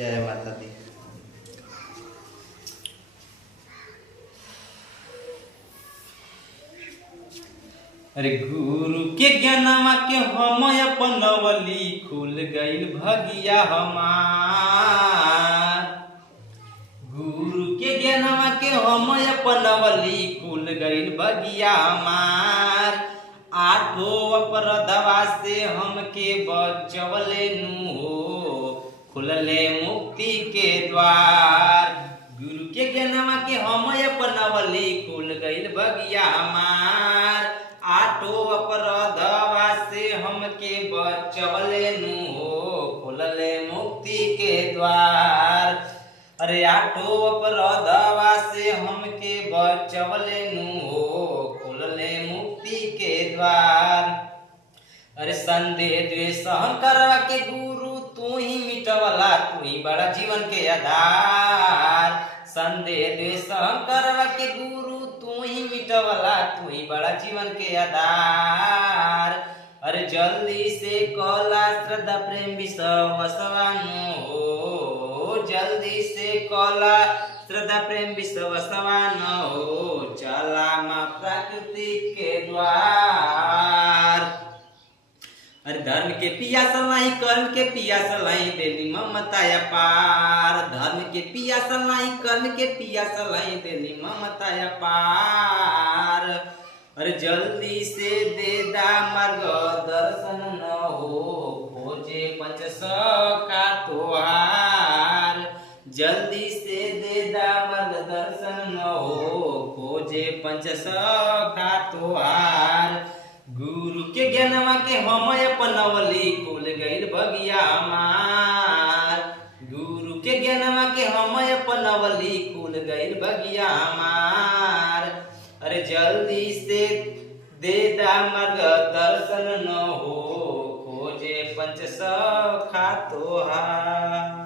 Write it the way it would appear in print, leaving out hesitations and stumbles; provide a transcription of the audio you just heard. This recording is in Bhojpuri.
जय माता दी। अरे गुरु के ज्ञानवा के हम अपनवली, खुल गईल भगिया हमार। गुरु के ज्ञानवा के हम अपनवली, खुल गईल भगिया हमार। आठो अपराधवा से हमके बचवले नु हो, खुलले मुक्ति के द्वार। गुरु के ज्ञानवा के हम अपनवली, खुल गईल भगिया हमार। आठो अपराधवा से हमके बचवले नु हो, खुलले मुक्ति के द्वार। अरे आठो अपराधवा से हमके बचवले नु हो, खुलले मुक्ति के द्वार। अरे संदेह द्वेष करवा के गुरु तू ही मिटवला, तू ही बड़ा जीवन के आधार। संदेह द्वेष करवा के गुरु तू ही मिटवला, तू ही बड़ा जीवन के आधार। अरे जल्दी से कला श्रद्धा प्रेम विश्वासवानु हो, जल्दी से कला श्रद्धा प्रेम विश्वासवानु हो, चला माँ प्रकृति के द्वार। अरे धर्म के पियास लाई, कर्म के पियास लाई, देनी ममता अपार। धर्म के पियास लाई, कर्म के पियास लाई, देनी ममता अपार। अरे जल्दी से दे दा मार्ग दर्शन न हो, खोजे पंच का तोहार। जल्दी से दे दा मार्ग दर्शन न हो, खोजे पंच का तोहार। गुरु के ज्ञानवा के हम अपनवली, खुल गईल भगिया हमार। गुरु के ज्ञानवा के हम अपनवली, खुल गईल भगिया हमार। अरे जल्दी से दे दा मार्ग दर्शन न हो, खोजे पंच का तोहार।